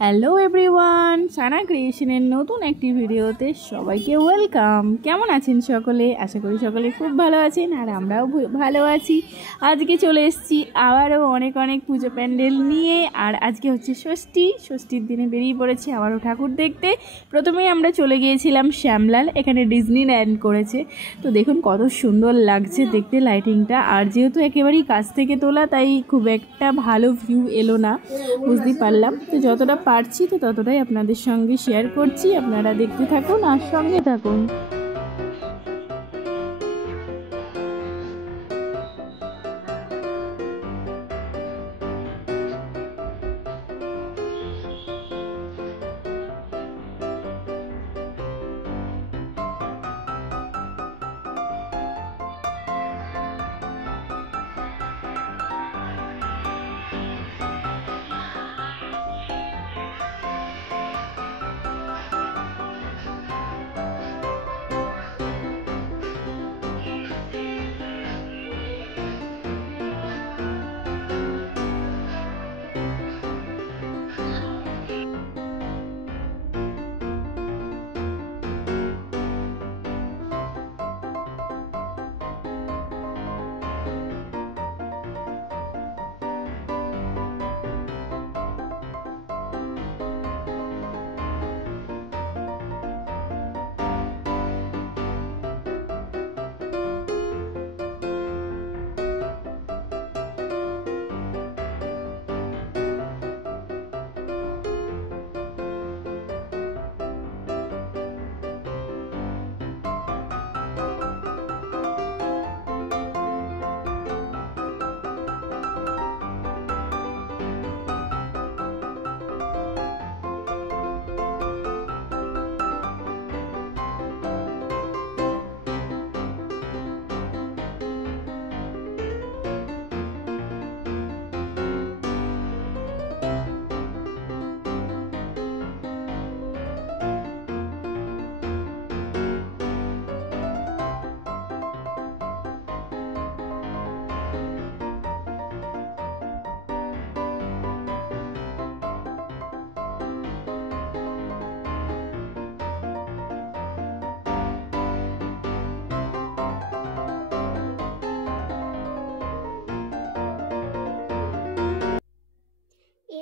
Hello everyone, সানা ক্রিয়েশনের নতুন একটি ভিডিওতে সবাইকে ওয়েলকাম। কেমন আছেন সকলে? আশা করি সকলে খুব ভালো আছেন আর আমরাও ভালো আছি। আজকে চলে এসেছি আবারও অনেক পুজো প্যান্ডেল নিয়ে। আর আজকে হচ্ছে ষষ্ঠীর দিনে বেরিয়ে পড়েছি আবারও ঠাকুর দেখতে। প্রথমেই আমরা চলে গিয়েছিলাম শ্যামলাল, এখানে ডিজনিল্যান্ড করেছে। তো দেখুন কত সুন্দর লাগছে দেখতে লাইটিংটা। আর যেহেতু একেবারেই কাছ থেকে তোলা, তাই খুব একটা ভালো ভিউ এলো না, বুঝতেই পারলাম। তো যতটা পারছি তো ততটাই আপনাদের সঙ্গে শেয়ার করছি। আপনারা দেখতে থাকুন আর সঙ্গে থাকুন।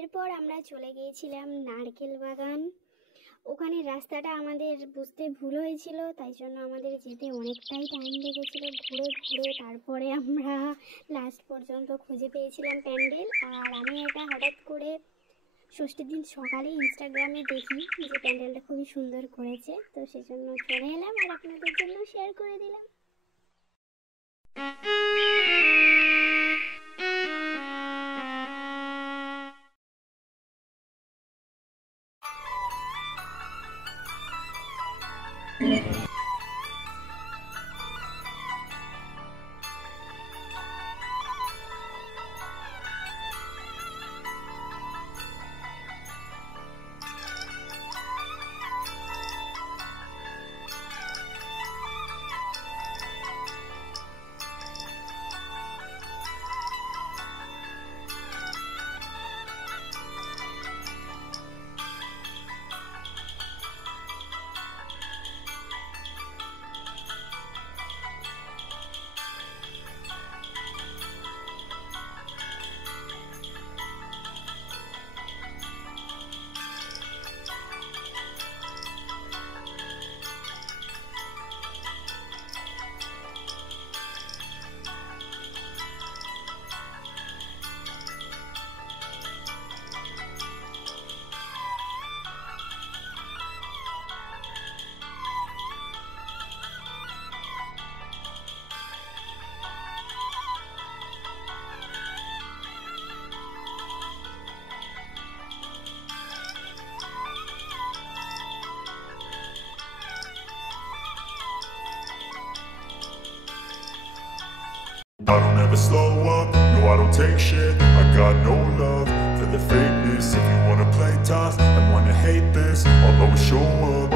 এরপর আমরা চলে গিয়েছিলাম নারকেল বাগান। ওখানে রাস্তাটা আমাদের বুঝতে ভুল হয়েছিল, তাই জন্য আমাদের যেতে অনেকটাই টাইম লেগেছিল। ঘুরে তারপরে আমরা লাস্ট পর্যন্ত খুঁজে পেয়েছিলাম প্যান্ডেল। আর আমি এটা হঠাৎ করে ষষ্ঠীর দিন সকালে ইনস্টাগ্রামে দেখি যে প্যান্ডেলটা খুবই সুন্দর করেছে, তো সেজন্য চলে এলাম আর আপনাদের জন্য শেয়ার করে দিলাম। I don't ever slow up, no I don't take shit. I got no love for the fakeness. If you wanna play tough and wanna hate this, I'll always show up.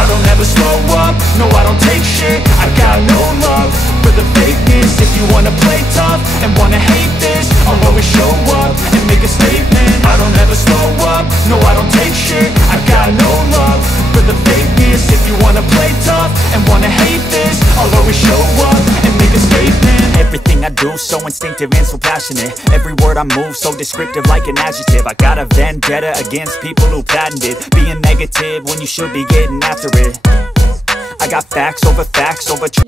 I don't ever slow up, no I don't take shit. I got no love for the fakeness. If you wanna play tough and wanna hate this, I'll always show up and make a statement. I don't ever slow up, no I don't take shit. I got no love for the fakeness. If you wanna play tough and wanna hate this, I'll always show up and make a statement. Everything I do so instinctive and so passionate. Every word I move so descriptive like an adjective. I got a vendetta against people who patented being negative when you should be getting after it. I got facts over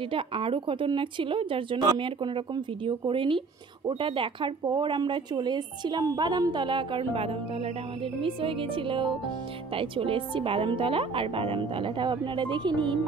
যেটা আরও খতরনাক ছিল, যার জন্য আমি আর কোনো রকম video করিনি। ওটা দেখার পর আমরা চলে এসেছিলাম বাদামতলা, কারণ বাদামতলাটা আমাদের মিস হয়ে গেছিলো, তাই চলে এসেছি বাদামতলা। আর বাদামতলাটাও আপনারা দেখে নিন।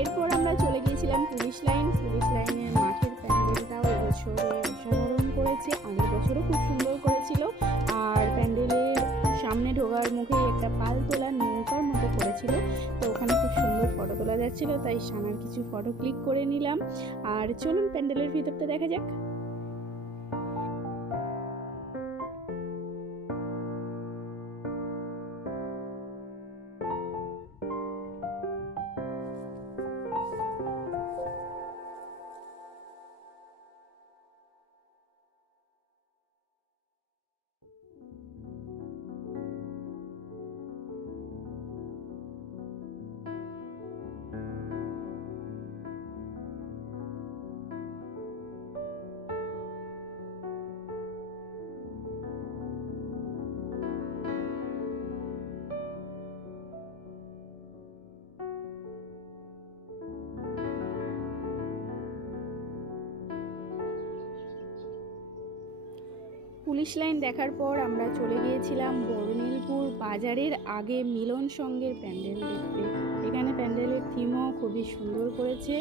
এরপর আমরা চলে গিয়েছিলাম পুলিশ লাইনের মাঠের প্যান্ডেলটাও এবছরে অসাধারণ করেছে, আগের বছরও খুব সুন্দর করেছিল। আর প্যান্ডেলের সামনে ঢোকার মুখেই একটা পাল তোলা নৌকার মতো করেছিল, তো ওখানে খুব সুন্দর ফটো তোলা যাচ্ছিল, তাই সানার কিছু ফটো ক্লিক করে নিলাম। আর চলুন প্যান্ডেলের ভিতরটা দেখা যাক। পুলিশ লাইন দেখার পর আমরা চলে গিয়েছিলাম বড়নীলপুর বাজারের আগে মিলন সংঘের প্যান্ডেল দেখতে। এখানে প্যান্ডেলের থিমও খুবই সুন্দর করেছে।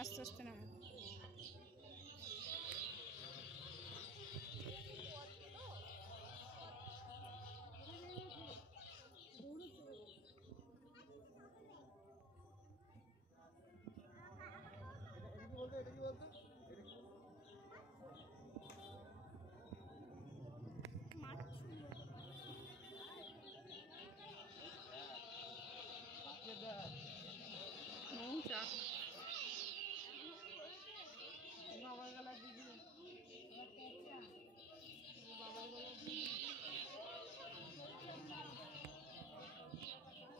আস্তে আস্তে না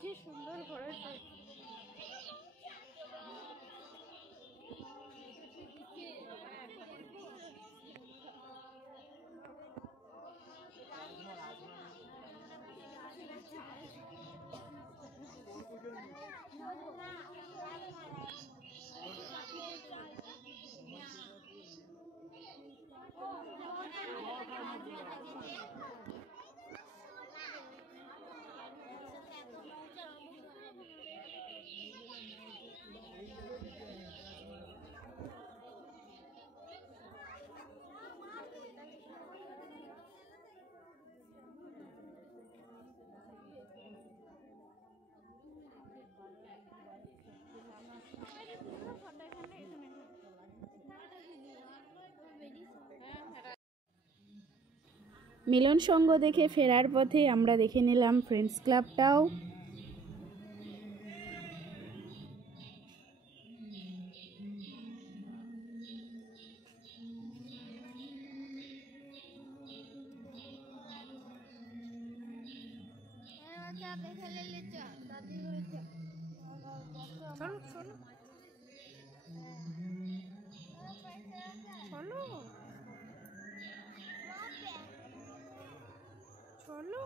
কি সুন্দর করেছে। মিলন সঙ্গ দেখে ফেরার পথে আমরা দেখে নিলাম ফ্রেন্ডস ক্লাবটাও। চলো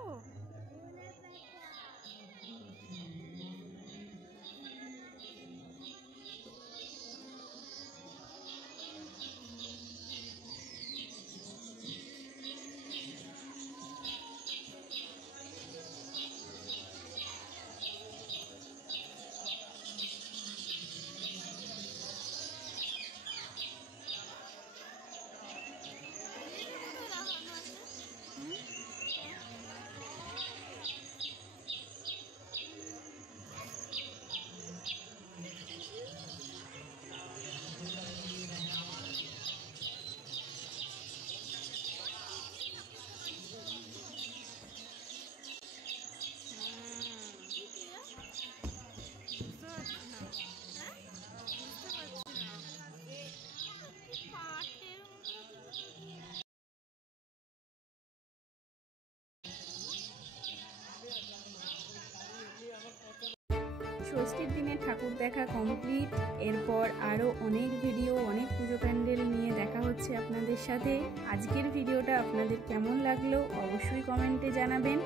ষষ্ঠীর দিনে ঠাকুর দেখা কমপ্লিট। এরপর আরও অনেক ভিডিও, অনেক পুজো প্যান্ডেল নিয়ে দেখা হচ্ছে আপনাদের সাথে। আজকের ভিডিওটা আপনাদের কেমন লাগলো অবশ্যই কমেন্টে জানাবেন।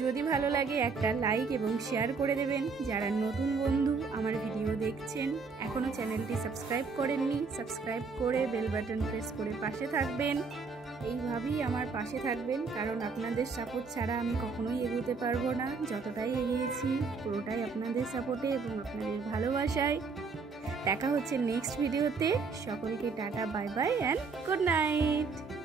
যদি ভালো লাগে একটা লাইক এবং শেয়ার করে দেবেন। যারা নতুন বন্ধু আমার ভিডিও দেখছেন, এখনও চ্যানেলটি সাবস্ক্রাইব করেননি, সাবস্ক্রাইব করে বেল বাটন প্রেস করে পাশে থাকবেন। এইভাবেই আমার পাশে থাকবেন, কারণ আপনাদের সাপোর্ট ছাড়া আমি কখনোই এগোতে পারবো না। যতটাই এগিয়েছি পুরোটাই আপনাদের সাপোর্টে এবং আপনাদের ভালোবাসায়। দেখা হচ্ছে নেক্সট ভিডিওতে। সকলকে tata, bye bye and good night.